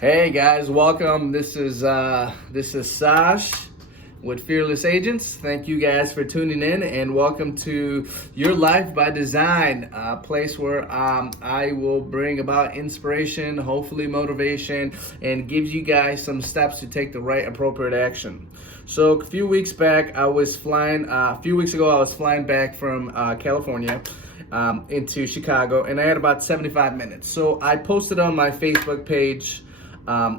Hey guys, welcome. This is Sash with Fearless Agents. Thank you guys for tuning in, and welcome to Your Life by Design, a place where I will bring about inspiration, hopefully motivation, and give you guys some steps to take the right appropriate action. So a few weeks ago, I was flying back from California into Chicago, and I had about 75 minutes. So I posted on my Facebook page. I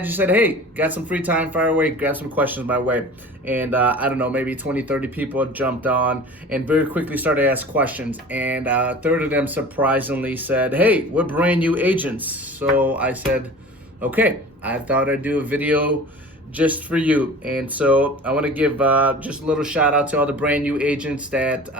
just said, hey, got some free time, fire away, grab some questions my way. And I don't know, maybe 20, 30 people jumped on and very quickly started to ask questions. And a third of them surprisingly said, hey, we're brand new agents. So I said, okay, I thought I'd do a video just for you. And so I want to give just a little shout out to all the brand new agents that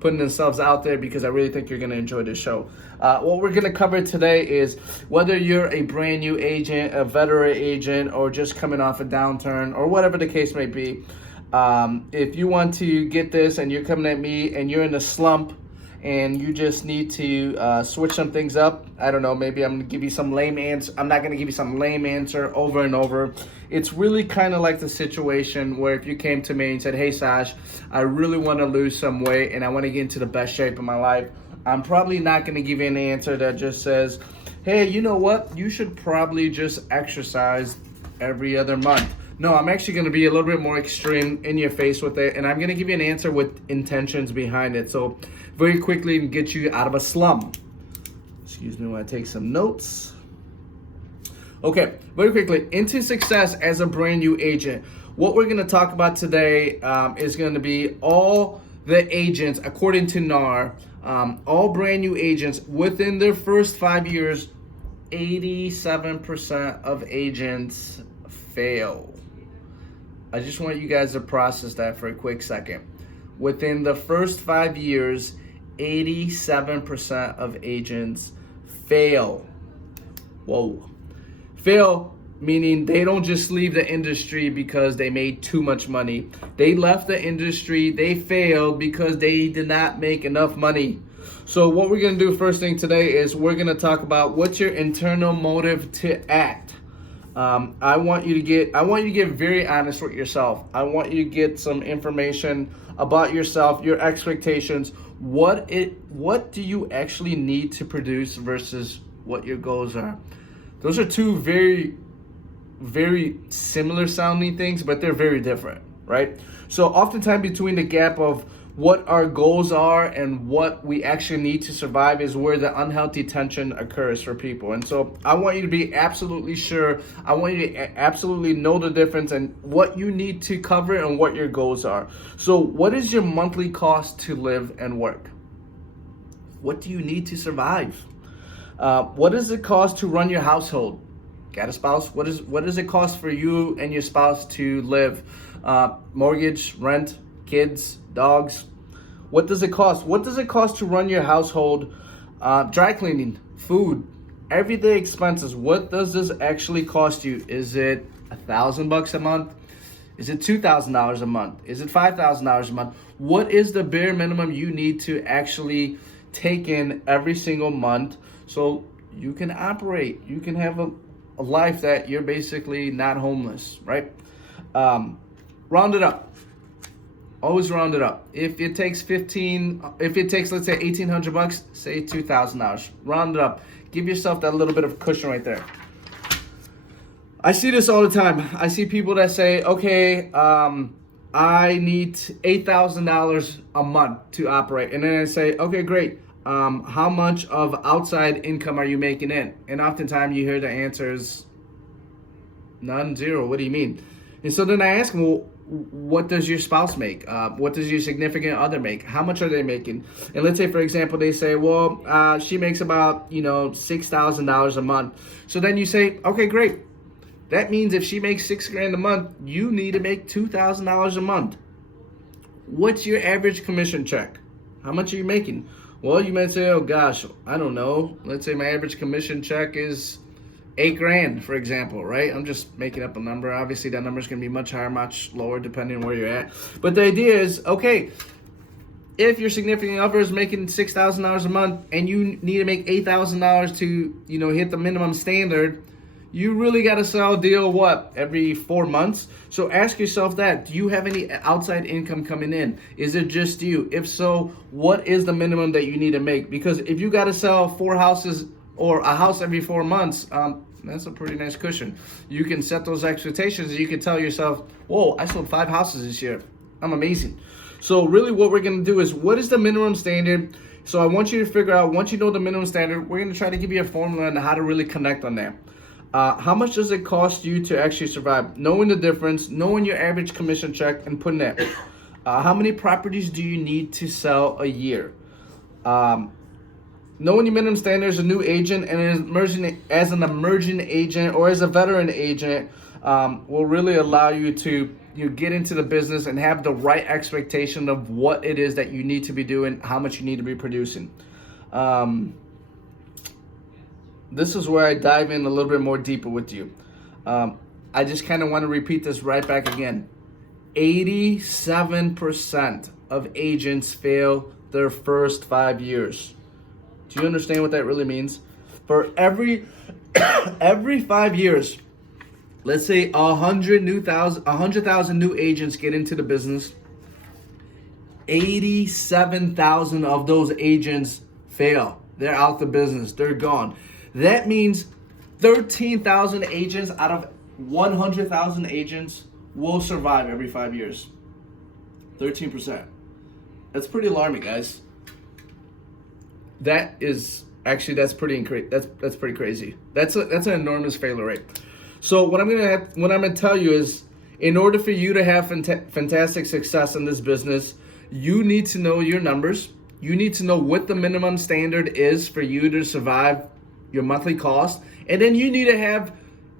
putting themselves out there, because I really think you're going to enjoy this show. What we're going to cover today is whether you're a brand new agent, a veteran agent, or just coming off a downturn, or whatever the case may be. If you want to get this and you're coming at me and you're in a slump and you just need to switch some things up, I don't know, maybe I'm going to give you some lame answer. I'm not going to give you some lame answer over and over. It's really kind of like the situation where if you came to me and said, hey, Sash, I really want to lose some weight and I want to get into the best shape of my life, I'm probably not going to give you an answer that just says, hey, you know what? You should probably just exercise every other month. No, I'm actually going to be a little bit more extreme in your face with it, and I'm going to give you an answer with intentions behind it. So very quickly get you out of a slump. Excuse me while I take some notes. Okay, very quickly, into success as a brand new agent. What we're going to talk about today is going to be all the agents, according to NAR, all brand new agents within their first 5 years, 87% of agents fail. I just want you guys to process that for a quick second. Within the first 5 years, 87% of agents fail. Whoa. Fail meaning they don't just leave the industry because they made too much money. They left the industry, they failed because they did not make enough money. So what we're going to do first thing today is we're going to talk about what's your internal motive to act. I want you to get very honest with yourself. I want you to get some information about yourself, your expectations. What do you actually need to produce versus what your goals are? Those are two very, very similar sounding things, but they're very different, right? So oftentimes between the gap of what our goals are and what we actually need to survive is where the unhealthy tension occurs for people. And so I want you to be absolutely sure. I want you to absolutely know the difference and what you need to cover and what your goals are. So what is your monthly cost to live and work? What do you need to survive? What does it cost to run your household? Got a spouse? What does it cost for you and your spouse to live? Mortgage, rent, kids, dogs. What does it cost? What does it cost to run your household? Dry cleaning, food, everyday expenses. What does this actually cost you? Is it $1,000 a month? Is it $2,000 a month? Is it $5,000 a month? What is the bare minimum you need to actually take in every single month so you can operate? You can have a life that you're basically not homeless, right? Round it up. Always round it up. If it takes let's say $1,800, say $2,000. Round it up. Give yourself that little bit of cushion right there. I see this all the time. I see people that say, okay, I need $8,000 a month to operate. And then I say, okay, great. How much of outside income are you making in? And oftentimes you hear the answers, none, zero. What do you mean? And so then I ask them, well, what does your spouse make? What does your significant other make? How much are they making? And let's say, for example, they say, well, she makes about, $6,000 a month. So then you say, okay, great. That means if she makes $6,000 a month, you need to make $2,000 a month. What's your average commission check? How much are you making? Well, you might say, oh gosh, I don't know. Let's say my average commission check is $8,000, for example, right? I'm just making up a number. Obviously, that number is going to be much higher, much lower, depending on where you're at. But the idea is, okay, if your significant other is making $6,000 a month and you need to make $8,000 to, hit the minimum standard, You really got to sell a deal, what, every 4 months? So ask yourself that. Do you have any outside income coming in? Is it just you? If so, what is the minimum that you need to make? Because if you got to sell 4 houses or a house every 4 months, that's a pretty nice cushion. You can set those expectations and you can tell yourself, whoa, I sold 5 houses this year. I'm amazing. So really what we're going to do is, what is the minimum standard? So I want you to figure out, once you know the minimum standard, we're going to try to give you a formula on how to really connect on that. How much does it cost you to actually survive? Knowing the difference, knowing your average commission check, and putting that. How many properties do you need to sell a year? Knowing your minimum standard as a new agent and as an emerging agent or as a veteran agent will really allow you to get into the business and have the right expectation of what it is that you need to be doing, how much you need to be producing. This is where I dive in a little bit more deeper with you. I just kind of want to repeat this right back again. 87% of agents fail their first 5 years. Do you understand what that really means? For every 5 years, let's say 100,000 new agents get into the business. 87,000 of those agents fail. They're out the business. They're gone. That means 13,000 agents out of 100,000 agents will survive every 5 years. 13%. That's pretty alarming, guys. That's pretty crazy. That's an enormous failure rate. So what I'm gonna tell you is, in order for you to have fantastic success in this business, you need to know your numbers. You need to know what the minimum standard is for you to survive your monthly cost, and then you need to have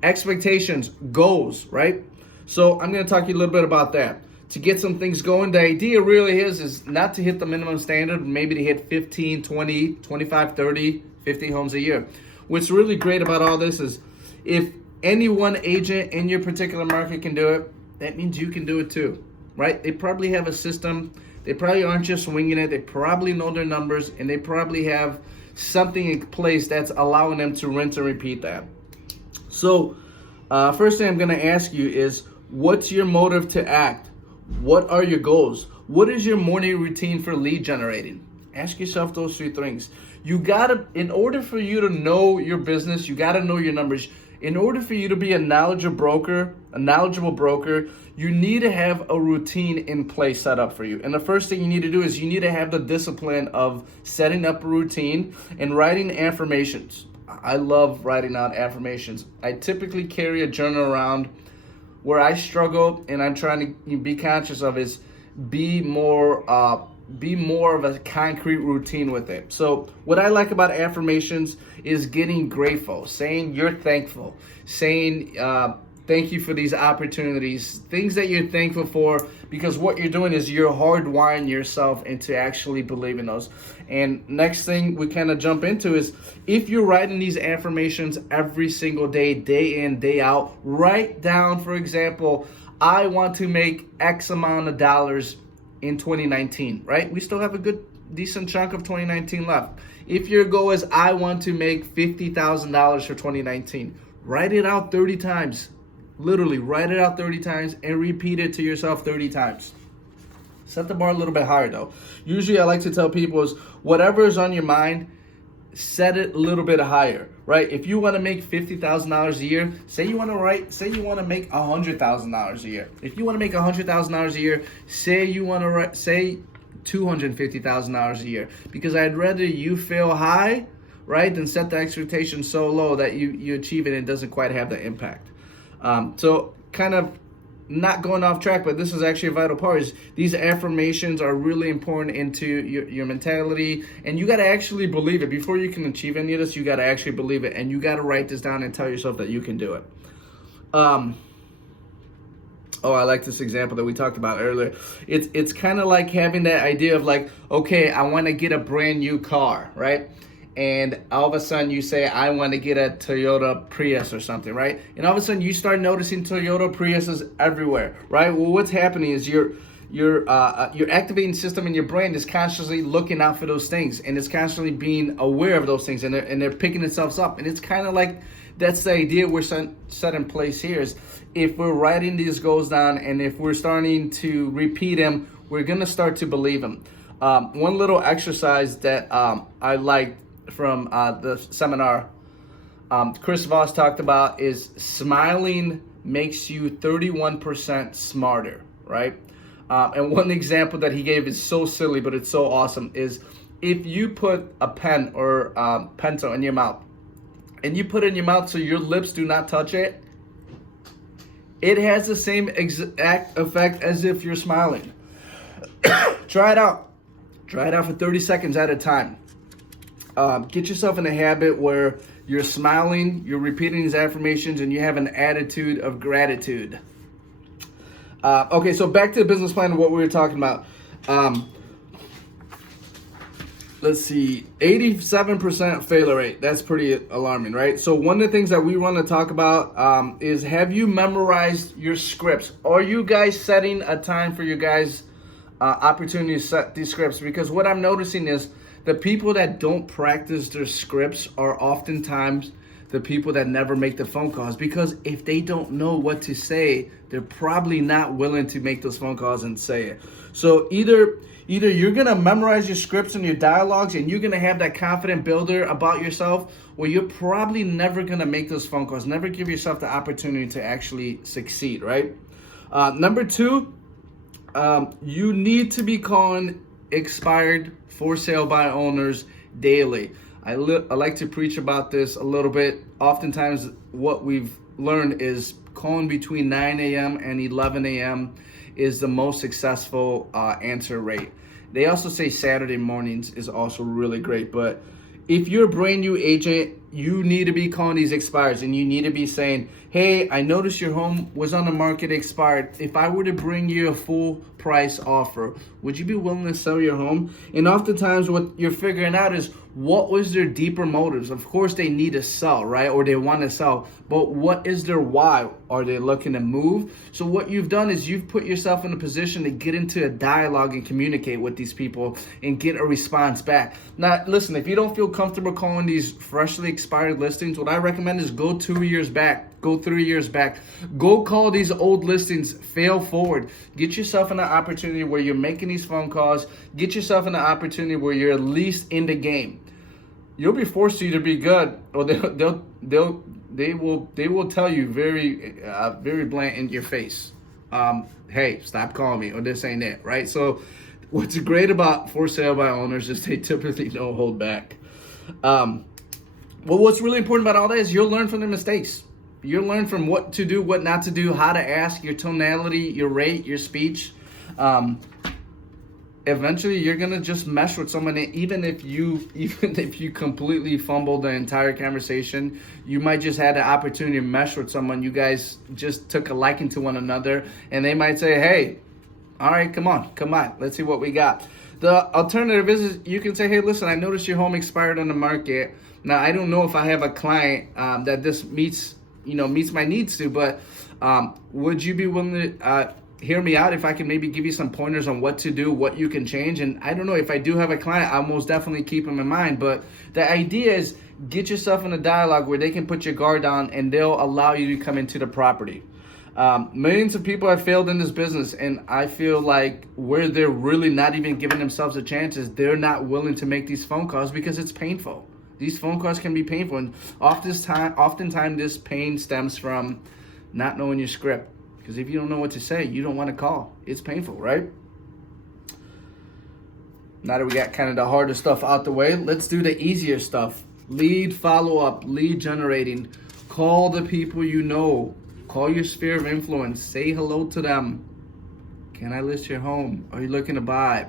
expectations, goals, right? So I'm going to talk to you a little bit about that. To get some things going, the idea really is not to hit the minimum standard, maybe to hit 15, 20, 25, 30, 50 homes a year. What's really great about all this is, if any one agent in your particular market can do it, that means you can do it too, right? They probably have a system. They probably aren't just winging it. They probably know their numbers, and they probably have something in place that's allowing them to rinse and repeat that. So first thing I'm going to ask you is, what's your motive to act? What are your goals? What is your morning routine for lead generating? Ask yourself those 3 things. In order for you to know your business, you got to know your numbers. In order for you to be a knowledgeable broker, you need to have a routine in place set up for you. And the first thing you need to do is you need to have the discipline of setting up a routine and writing affirmations. I love writing out affirmations. I typically carry a journal around. Where I struggle and I'm trying to be conscious of is be more of a concrete routine with it. So what I like about affirmations is getting grateful, saying you're thankful, saying thank you for these opportunities, things that you're thankful for, because what you're doing is you're hardwiring yourself into actually believing those. And next thing we kind of jump into is, if you're writing these affirmations every single day, day in, day out, write down, for example, I want to make X amount of dollars in 2019, right? We still have a good, decent chunk of 2019 left. If your goal is, I want to make $50,000 for 2019, write it out 30 times. Literally, write it out 30 times and repeat it to yourself 30 times. Set the bar a little bit higher though. Usually I like to tell people is, whatever is on your mind, set it a little bit higher, right? If you want to make $50,000 a year, say you want to make $100,000 a year. If you want to make $100,000 a year, say you want to say $250,000 a year, because I'd rather you fail high, right, than set the expectation so low that you achieve it and it doesn't quite have the impact. So kind of not going off track, but this is actually a vital part, is these affirmations are really important into your mentality, and you got to actually believe it. Before you can achieve any of this, you got to actually believe it, and you got to write this down and tell yourself that you can do it. I like this example that we talked about earlier. It's kind of like having that idea of like, okay, I want to get a brand new car, right? And all of a sudden you say, I want to get a Toyota Prius or something, right? And all of a sudden you start noticing Toyota Priuses everywhere, right? Well, what's happening is you're your activating system in your brain is constantly looking out for those things, and it's constantly being aware of those things, and they're picking themselves up. And it's kind of like that's the idea we're set in place here is if we're writing these goals down and if we're starting to repeat them, we're gonna start to believe them. One little exercise that I liked from the seminar Chris Voss talked about is smiling makes you 31% smarter, right? And one example that he gave is so silly, but it's so awesome, is if you put a pen or pencil in your mouth, and you put it in your mouth so your lips do not touch it, it has the same exact effect as if you're smiling. Try it out. Try it out for 30 seconds at a time. Get yourself in a habit where you're smiling, you're repeating these affirmations, and you have an attitude of gratitude. Okay, so back to the business plan and what we were talking about. Let's see, 87% failure rate. That's pretty alarming, right? So one of the things that we want to talk about is, have you memorized your scripts? Are you guys setting a time for your guys' opportunity to set these scripts? Because what I'm noticing is the people that don't practice their scripts are oftentimes the people that never make the phone calls, because if they don't know what to say, they're probably not willing to make those phone calls and say it. So either you're gonna memorize your scripts and your dialogues and you're gonna have that confident builder about yourself, or you're probably never gonna make those phone calls, never give yourself the opportunity to actually succeed, right? Number two, you need to be calling expired for sale by owners daily. I like to preach about this a little bit. Oftentimes what we've learned is calling between 9 a.m. and 11 a.m. is the most successful answer rate. They also say Saturday mornings is also really great, but if you're a brand new agent, you need to be calling these expires, and you need to be saying, hey, I noticed your home was on the market expired. If I were to bring you a full price offer, would you be willing to sell your home? And oftentimes what you're figuring out is, what was their deeper motives? Of course they need to sell, right? Or they want to sell, but what is their why? Are they looking to move? So what you've done is you've put yourself in a position to get into a dialogue and communicate with these people and get a response back. Now, listen, if you don't feel comfortable calling these freshly expired listings, what I recommend is go 2 years back, go 3 years back, go call these old listings, fail forward. Get yourself in an opportunity where you're making these phone calls. Get yourself in an opportunity where you're at least in the game. You'll be forced to either be good, or they will tell you very blunt in your face, hey, stop calling me, or this ain't it, right? So what's great about for sale by owners is they typically don't hold back. Well, what's really important about all that is you'll learn from the mistakes. You'll learn from what to do, what not to do, how to ask, your tonality, your rate, your speech. Eventually you're gonna just mesh with someone, even if you completely fumble the entire conversation, you might just have the opportunity to mesh with someone. You guys just took a liking to one another, and they might say, hey, all right, come on, let's see what we got. The alternative is you can say, hey, listen, I noticed your home expired on the market. Now, I don't know if I have a client that this meets my needs to, but would you be willing to hear me out if I can maybe give you some pointers on what to do, what you can change? And I don't know, if I do have a client, I'll most definitely keep them in mind. But the idea is get yourself in a dialogue where they can put your guard down and they'll allow you to come into the property. Millions of people have failed in this business, and I feel like where they're really not even giving themselves a chance is they're not willing to make these phone calls because it's painful. These phone calls can be painful, and oftentimes this pain stems from not knowing your script. Because if you don't know what to say, you don't want to call. It's painful, right? Now that we got kind of the harder stuff out the way, let's do the easier stuff. Lead follow-up, lead generating. Call the people you know. Call your sphere of influence. Say hello to them. Can I list your home? Are you looking to buy?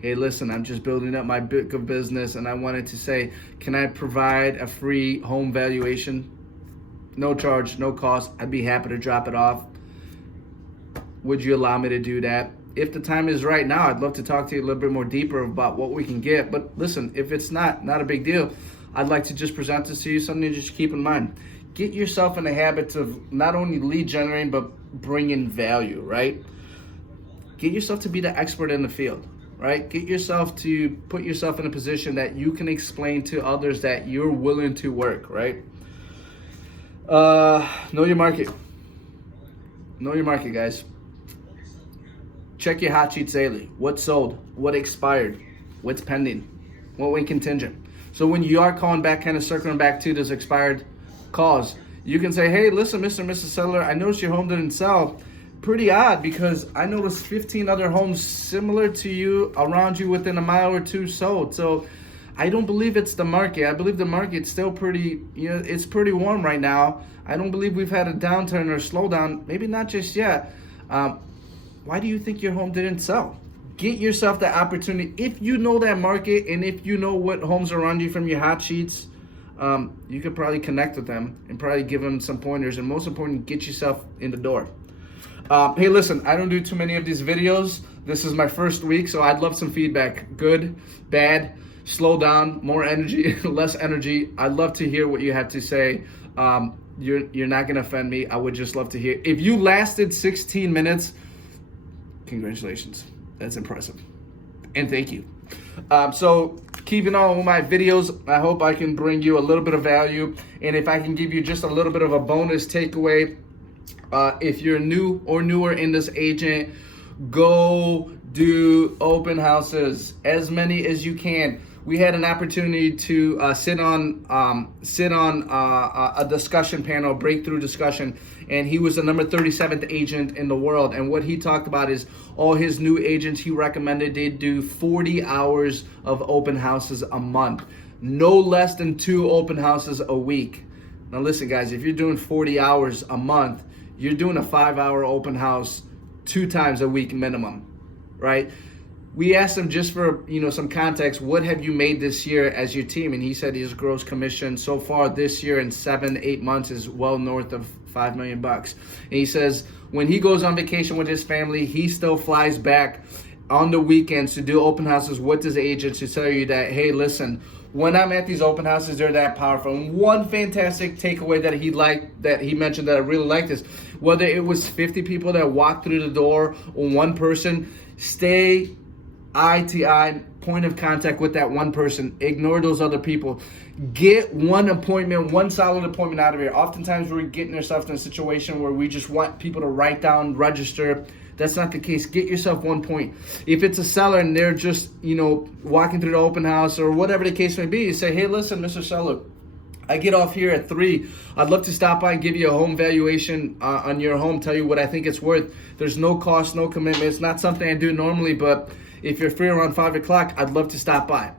Hey, listen, I'm just building up my book of business, and I wanted to say, can I provide a free home valuation? No charge, no cost. I'd be happy to drop it off. Would you allow me to do that? If the time is right now, I'd love to talk to you a little bit more deeper about what we can get. But listen, if it's not a big deal, I'd like to just present this to you, something to just keep in mind. Get yourself in the habit of not only lead generating, but bringing value, right? get yourself to be the expert in the field, right? Get yourself to put yourself in a position that you can explain to others that you're willing to work, right? Know your market. Know your market, guys. Check your hot sheets daily. What sold? What expired? What's pending? What went contingent? So when you are calling back, kind of circling back to those expired calls, you can say, hey, listen, Mr. and Mrs. Seller, I noticed your home didn't sell. Pretty odd, because I noticed 15 other homes similar to you around you within a mile or two sold. So I don't believe it's the market. I believe the market's still pretty, it's pretty warm right now. I don't believe we've had a downturn or a slowdown, maybe not just yet. Why do you think your home didn't sell? Get yourself the opportunity. If you know that market and if you know what homes are around you from your hot sheets, you could probably connect with them and probably give them some pointers. And most important, get yourself in the door. Hey, listen, I don't do too many of these videos. This is my first week, so I'd love some feedback. Good, bad, slow down, more energy, less energy. I'd love to hear what you have to say. You're not going to offend me. I would just love to hear. If you lasted 16 minutes, congratulations. That's impressive. And thank you. So keeping on with my videos, I hope I can bring you a little bit of value. And if I can give you just a little bit of a bonus takeaway, if you're new or newer in this agent, go do open houses, as many as you can. We had an opportunity to sit on a discussion panel, breakthrough discussion, and he was the number 37th agent in the world. And what he talked about is all his new agents, he recommended they do 40 hours of open houses a month, no less than 2 open houses a week. Now listen, guys, if you're doing 40 hours a month, you're doing a 5-hour open house 2 times a week minimum, right? We asked him, just for some context, what have you made this year as your team? And he said his gross commission so far this year in 7-8 months is well north of $5 million. And he says when he goes on vacation with his family, he still flies back on the weekends to do open houses with his agents to tell you that, hey, listen, when I'm at these open houses, they're that powerful. And one fantastic takeaway that he mentioned that I really liked is, whether it was 50 people that walked through the door or one person, stay eye to eye, point of contact with that one person. Ignore those other people. Get one appointment, one solid appointment out of here. Oftentimes we're getting ourselves in a situation where we just want people to write down, register. That's not the case. Get yourself one point. If it's a seller and they're just, walking through the open house or whatever the case may be, you say, hey, listen, Mr. Seller, I get off here at 3. I'd love to stop by and give you a home valuation on your home, tell you what I think it's worth. There's no cost, no commitment. It's not something I do normally, but if you're free around 5 o'clock, I'd love to stop by.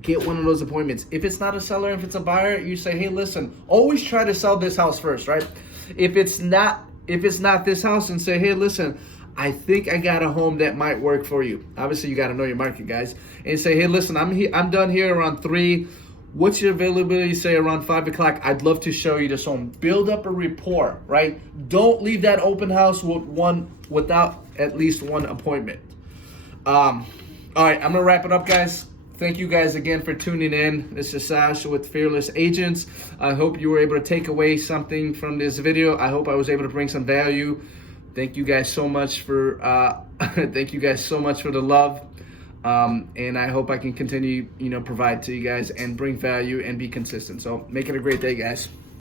Get one of those appointments. If it's not a seller, if it's a buyer, you say, hey, listen, always try to sell this house first, right? If it's not this house, and say, hey, listen, I think I got a home that might work for you. Obviously, you got to know your market, guys. And say, hey, listen, I'm done here around 3. What's your availability, say, around 5 o'clock? I'd love to show you this home. Build up a rapport, right? Don't leave that open house without at least one appointment. All right, I'm going to wrap it up, guys. Thank you guys again for tuning in. This is Sash with Fearless Agents. I hope you were able to take away something from this video. I hope I was able to bring some value. Thank you guys so much for the love. And I hope I can continue, provide to you guys and bring value and be consistent. So make it a great day, guys.